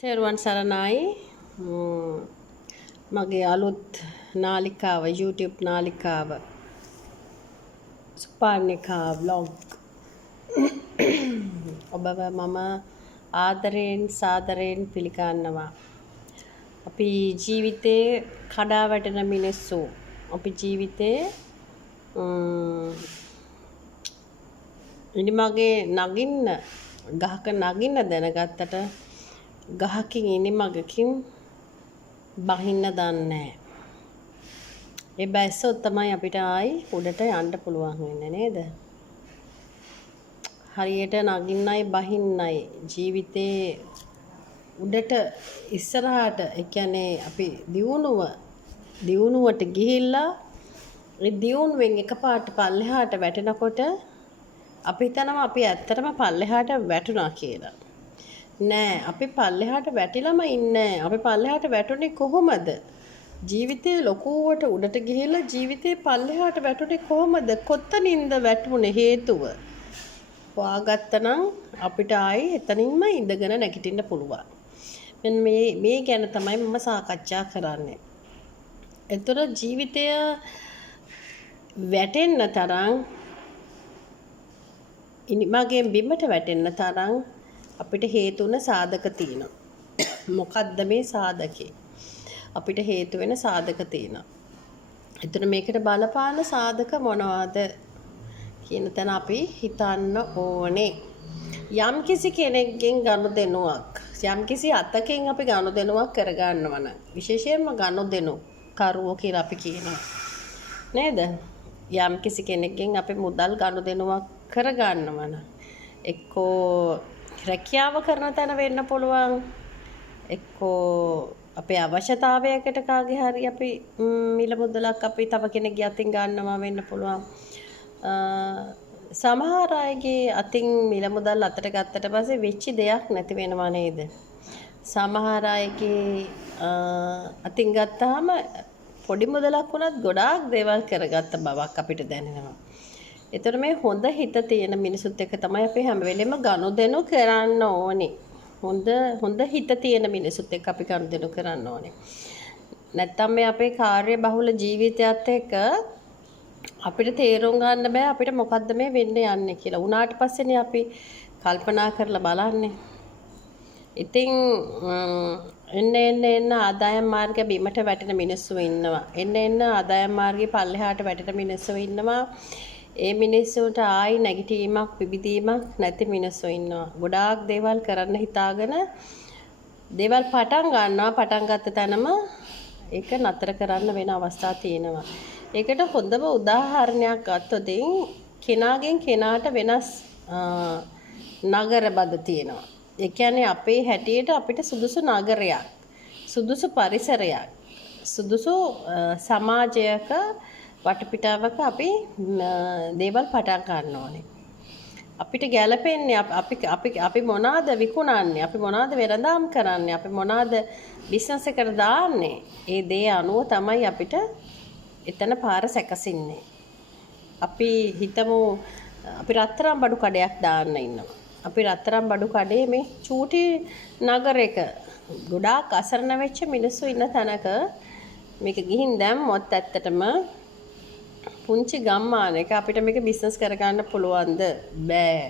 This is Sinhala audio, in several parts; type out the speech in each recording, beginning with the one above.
තෙරුවන් සරණයි. මගේ අලුත් නාලිකාව YouTube නාලිකාව සුපානිකා vlog ඔබව මම ආදරයෙන් සාදරයෙන් පිළිගන්නවා. අපි ජීවිතේ කඩා වැටෙන මිනිස්සු. අපි ජීවිතේ ඉනිමගේ නගින්න ගහක නගින්න දැනගත්තට ගහකින් ඉනිමගකින් බහින්න දන්නේ. ඒ බැස්සොත් තමයි අපිට ආයි උඩට යන්න පුළුවන් වෙන්නේ නේද? හරියට නගින්නයි බහින්නයි ජීවිතේ උඩට ඉස්සරහට ඒ කියන්නේ අපි දියුණුවට ගිහිල්ලා ඒ දියුණුවෙන් එකපාරට පල්ලෙහාට වැටෙනකොට අපි හිතනවා අපි ඇත්තටම පල්ලෙහාට වැටුණා කියලා. නෑ, අපි පල්ලෙහාට වැටිලම ඉන්නේ. අපි පල්ලෙහාට වැටුනේ කොහොමද? ජීවිතේ ලොකුවට උඩට ගිහිල්ලා ජීවිතේ පල්ලෙහාට වැටුනේ කොහොමද? කොත්තනින්ද වැටුනේ හේතුව? හොයාගත්තනම් අපිට ආයි එතනින්ම ඉඳගෙන නැගිටින්න පුළුවන්. මෙන්න මේ ගැන තමයි මම සාකච්ඡා කරන්නේ. ඒතර ජීවිතය වැටෙන්න තරම් ඉනිමගෙන් බිමට වැටෙන්න තරම් අපිට හේතුන සාධක තියෙනවා. මොකද්ද මේ සාධකේ? අපිට හේතු වෙන සාධක තියෙනවා. එතන මේකට බලපාන සාධක මොනවද කියන තැන අපි හිතන්න ඕනේ. යම්කිසි කෙනෙක්ගෙන් ගනුදෙනුවක්, යම්කිසි අතකින් අපි ගනුදෙනුවක් කරගන්නවා නම්, විශේෂයෙන්ම ගනුදෙනු කරුවෝ කියලා අපි කියනවා. නේද? යම්කිසි කෙනෙක්ගෙන් අපි මුදල් ගනුදෙනුවක් කරගන්නවා නම් එක්කෝ රැකියාව කරන තැන වෙන්න පුළුවන්, එක්කෝ අපේ අවශ්‍යතාවයකට කාගේ හරි අපි මිල මුදලක් අපි තව කෙනෙක්ගේ අතින් ගන්නවා වෙන්න පුළුවන්. සමහර අයගේ අතින් මිල මුදල් අතට ගත්තට පස්සේ වෙච්ච දෙයක් නැති වෙනවා නේද? සමහර අයගේ අතින් ගත්තාම පොඩි මුදලක් වුණත් ගොඩාක් දේවල් කරගත්ත බවක් අපිට දැනෙනවා. ඒතර මේ හොඳ හිත තියෙන මිනිසුත් එක්ක තමයි අපි හැම වෙලෙම ගනුදෙනු කරන්න ඕනේ. හොඳ හිත තියෙන මිනිසුත් එක්ක අපි ගනුදෙනු කරන්න ඕනේ. නැත්තම් මේ අපේ කාර්ය බහුල ජීවිතයත් එක්ක අපිට තේරුම් ගන්න බෑ අපිට මොකද්ද මේ වෙන්න යන්නේ කියලා. උනාට පස්සේනේ අපි කල්පනා කරලා බලන්නේ. ඉතින් එන්න ආදායම් මාර්ගය බිමට වැටෙන මිනිස්සු ඉන්නවා. එන්න ආදායම් මාර්ගයේ පල්ලෙහාට වැටෙන මිනිස්සු ඉන්නවා. ඒ මිනිස්සුන්ට ආයි නැගිටීමක් පිබිදීමක් නැති මිනිස්සු ඉන්නවා. ගොඩාක් දේවල් කරන්න හිතාගෙන දේවල් පටන් ගන්නවා. පටන් ගත්ත තැනම ඒක නතර කරන්න වෙන අවස්ථා තියෙනවා. ඒකට හොඳම උදාහරණයක් ගත්තොත් කෙනාගෙන් කෙනාට වෙනස් නගර බද තියෙනවා. ඒ කියන්නේ අපේ හැටියට අපිට සුදුසු නගරයක්, සුදුසු පරිසරයක්, සුදුසු සමාජයක වටපිටාවක අපි දේවල් පටන් ගන්න ඕනේ. අපිට ගැළපෙන්නේ අපි මොනවාද විකුණන්නේ, අපි මොනවාද වෙළඳාම් කරන්නේ, අපි මොනවාද බිස්නස් එකට දාන්නේ. ඒ දේ අනුව තමයි අපිට එතන පාර සැකසෙන්නේ. අපි හිතමු අපි රත්තරන් බඩු කඩයක් දාන්න ඉන්නවා. අපි රත්තරන් බඩු කඩේ මේ චූටි නගරයක ගොඩාක් අසරණ වෙච්ච මිනිස්සු ඉන්න තැනක මේක ගිහින් දැම්මොත් ඇත්තටම පුංචි ගම්මානයක අපිට මේක බිස්නස් කරගන්න පුළුවන්ද? බෑ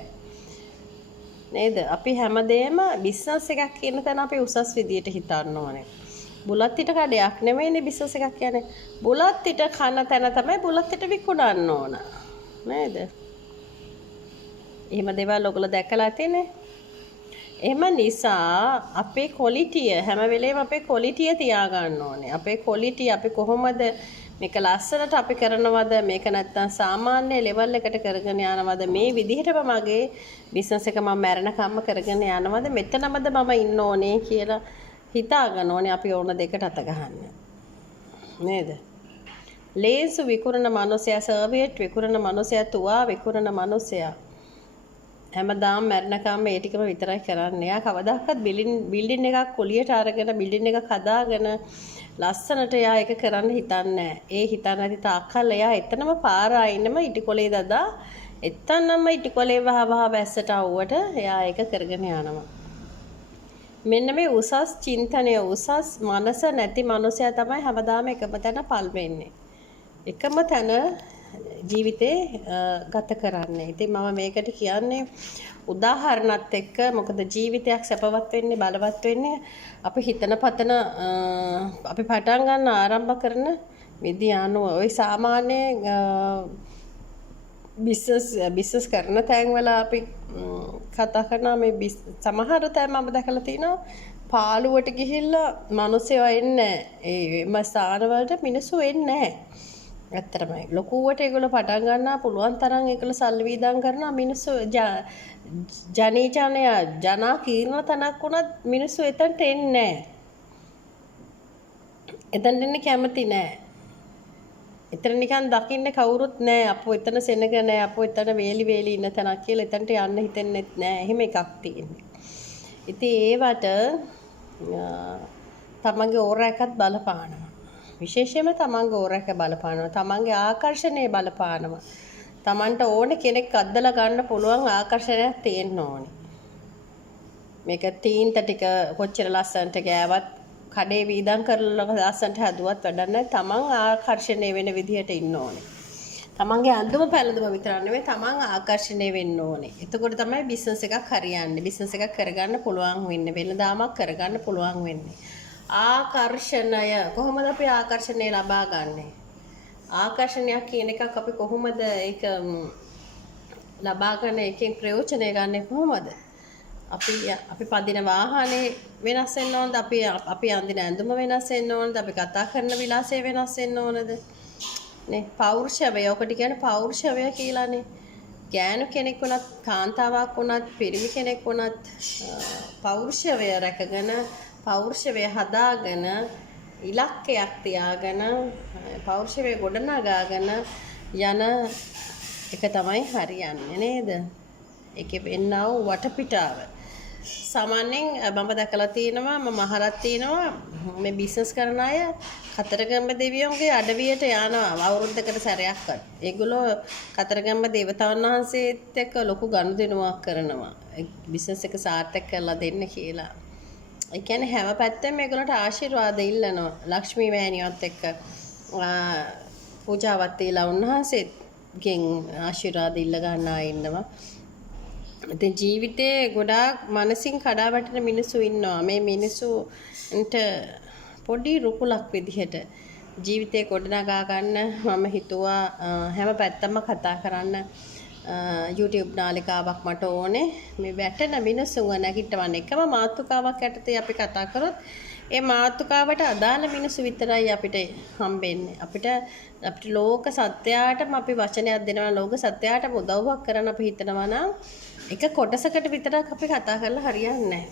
නේද? අපි හැමදේම බිස්නස් එකක් කියන තැන අපි උසස් විදියට හිතන්න ඕනේ. බුලත් ඊට කඩයක් නෙමෙයිනේ බිස්නස් එකක් කියන්නේ. බුලත් ඊට කන තැන තමයි බුලත් ඊට විකුණන්න ඕන නේද? එහෙම දේවල් ඔයගොල්ලෝ දැකලා තියෙන්නේ. එහෙම නිසා අපේ ක්වොලිටිය හැම වෙලේම අපේ ක්වොලිටිය තියාගන්න ඕනේ. අපේ ක්වොලිටිය අපි කොහොමද මේක ලස්සනට අපි කරනවද, මේක නැත්තම් සාමාන්‍ය ලෙවල් එකට කරගෙන යනවද, මේ විදිහටම මගේ බිස්නස් එක මම මැරෙනකම්ම කරගෙන යනවද, මෙතනමද මම ඉන්න ඕනේ කියලා හිතාගන්න ඕනේ. අපි ඕන දෙකට අත ගහන්න නේද? ලේසු විකුණන මනුස්සයා, සර්වියට් විකුණන මනුස්සයා, තුවා විකුණන මනුස්සයා හැමදාම මැරෙනකම් මේ ටිකම විතරයි කරන්නේ. එයා කවදාකවත් බිල්ඩින් එකක් කුලියට අරගෙන බිල්ඩින් එකක් හදාගෙන ලස්සනට එයා ඒක කරන්න හිතන්නේ නැහැ. ඒ හිතන්නේ නැති තාක්කල් එයා එතනම පාර ආයින්නම ඉටිකොලේ දදා එතනම ඉටිකොලේ වහ වැස්සට આવුවට එයා ඒක කරගෙන යනවා. මෙන්න මේ උසස් චින්තනය උසස් මනස නැති මනුස්සයා තමයි හැමදාම එකම තැන පල් වෙන්නේ. එකම තැන ජීවිතේ ගත කරන්නේ. ඉතින් මම මේකට කියන්නේ උදාහරණත් එක්ක මොකද ජීවිතයක් සැපවත් වෙන්නේ බලවත් වෙන්නේ අපි හිතන පතන අපි පටන් ගන්න ආරම්භ කරන විදිය අනුව ওই සාමාන්‍ය බිස්නස් කරන තැන්වල අපි කතා කරනවා මේ සමහර තැන් මම දැකලා තිනවා පාළුවට ගිහිල්ලා මිනිස්සු එන්නේ නැහැ. ඒ ස්ථානවලට මිනිස්සු එන්නේ නැහැ. ඇත්තටම ලොකුවට ඒගොල්ලෝ පටන් ගන්නවා පුළුවන් තරම් ඒගොල්ලෝ සල්ලි වීදම් කරනවා මිනිස්සු ජනා කීර්ණ තනක් වුණත් මිනිස්සු එතනට එන්නේ නැහැ. එතනට එන්න කැමති නැහැ. එතන නිකන් දකින්න කවුරුත් නැහැ. අපෝ එතන සෙනග නැහැ. අපෝ එතන වේලි ඉන්න තැනක් කියලා එතනට යන්න හිතෙන්නෙත් නැහැ. එහෙම එකක් තියෙන්නේ. ඉතින් ඒවට තමන්ගේ ඕරෑකත් බලපානවා. විශේෂයෙන්ම තමන්ගේ ඕරෑක බලපානවා. තමන්ගේ ආකර්ෂණය බලපානවා. තමන්ට ඕන කෙනෙක් අද්දලා ගන්න පුළුවන් ආකර්ෂණයක් තියෙන්න ඕනේ. මේක තීන්ත ටික කොච්චර ලස්සනට ගෑවත් කඩේ වීදම් කරලා ලස්සනට හදුවත් වැඩක් නැහැ. තමන් ආකර්ෂණය වෙන විදිහට ඉන්න ඕනේ. තමන්ගේ අඳුම පැළඳුම විතර නෙවෙයි තමන් ආකර්ෂණය වෙන්න ඕනේ. එතකොට තමයි බිස්නස් එකක් හරියන්නේ. බිස්නස් එකක් කරගන්න පුළුවන් වෙන්නේ. වෙළඳාමක් කරගන්න පුළුවන් වෙන්නේ. ආකර්ෂණය කොහොමද අපි ආකර්ෂණය ලබා ගන්නෙ? ආකර්ෂණයක් කියන එකක් අපි කොහොමද ඒක ලබා ගන්න එකෙන් ප්‍රයෝජනය ගන්න කොහොමද? අපි පදින වාහනේ වෙනස් වෙන්න ඕනද? අපි අඳින ඇඳුම වෙනස් වෙන්න ඕනද? අපි කතා කරන විලාසය වෙනස් වෙන්න ඕනද? නේ පෞරුෂවය ඔකට කියන්නේ පෞරුෂවය කියලානේ. ගෑනු කෙනෙක් වුණත් කාන්තාවක් වුණත් පිරිමි කෙනෙක් වුණත් පෞරුෂවය රැකගෙන පෞරුෂවය හදාගෙන ඉලක්කයක් තියාගෙන පෞරුෂවය ගොඩනගාගෙන යන එක තමයි හරියන්නේ නේද? ඒකේ වෙන්නා වූ වටපිටාව සාමාන්‍යයෙන් මම දැකලා තියෙනවා මම අහලා තියෙනවා මේ බිස්නස් කරන අය කතරගම දෙවියන්ගේ අඩවියට යනවා අවුරුද්දකට සැරයක්වත්. ඒගොල්ලෝ කතරගම දේවතාවුන් වහන්සේත් එක්ක ලොකු ගනුදෙනුවක් කරනවා. බිස්නස් එක සාර්ථක කරලා දෙන්න කියලා. ඒ කියන්නේ හැම පැත්තෙම මේගොල්ලන්ට ආශිර්වාද ඉල්ලනවා. ලක්ෂ්මී මෑණියොත් එක්ක පූජාවක් තියලා උන්වහන්සේගෙන් ආශිර්වාද ඉල්ල ගන්නා ඉන්නවා. ඉතින් ජීවිතේ ගොඩාක් මනසින් කඩා වැටෙන මිනිස්සු ඉන්නවා. මේ මිනිස්සුන්ට පොඩි රුකුලක් විදිහට ජීවිතේ ගොඩනගා ගන්න මම හිතුවා හැම පැත්තම කතා කරන්න YouTube නාලිකාවක් මට ඕනේ. මේ වැටෙන මිනිස්සුන්ව නැගිටවන්න එකම මාතෘකාවක් යටතේ අපි කතා කරොත් ඒ මාතෘකාවට අදාළ මිනිස්සු විතරයි අපිට හම්බෙන්නේ. අපිට ලෝක සත්‍යයටම අපි වචනයක් දෙනවා. ලෝක සත්‍යයට උදව්වක් කරන්න අපි හිතනවා නම් එක කොටසකට විතරක් අපි කතා කරලා හරියන්නේ නැහැ.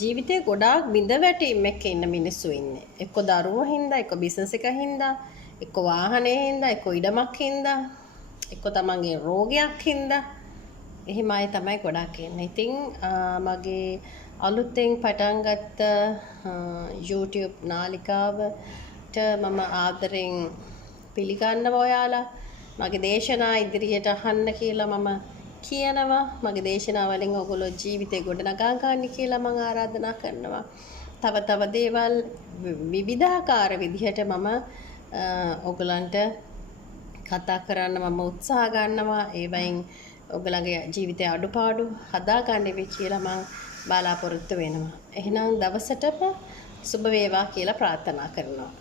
ජීවිතේ ගොඩාක් බිඳ වැටීම් එක්ක ඉන්න මිනිස්සු ඉන්නේ. එක්ක දරුවෝ හින්දා, එක්ක බිස්නස් එක හින්දා, එක්ක වාහනේ හින්දා, එක්ක ඉඩමක් හින්දා, එක්ක තමන්ගේ රෝගයක් හින්දා. එහෙම අය තමයි ගොඩාක් ඉන්නේ. ඉතින් මගේ අලුතෙන් පටන් ගත්ත YouTube නාලිකාවට මම ආදරෙන් පිළිගන්නවා ඔයාලා. මගේ දේශනා ඉදිරියට අහන්න කියලා මම කියනවා. මගේ දේශනා වලින් ඔයගොල්ලෝ ජීවිතේ ගොඩනගා ගන්න කියලා මම ආරාධනා කරනවා. තව දේවල් විවිධාකාර විදිහට මම ඔයගලන්ට කතා කරන්න මම උත්සාහ ගන්නවා. ඒ වයින් ඔයගලගේ ජීවිතයේ අඩුපාඩු හදාගන්න වෙයි කියලා මම බලාපොරොත්තු වෙනවා. එහෙනම් දවසටම සුබ වේවා කියලා ප්‍රාර්ථනා කරනවා.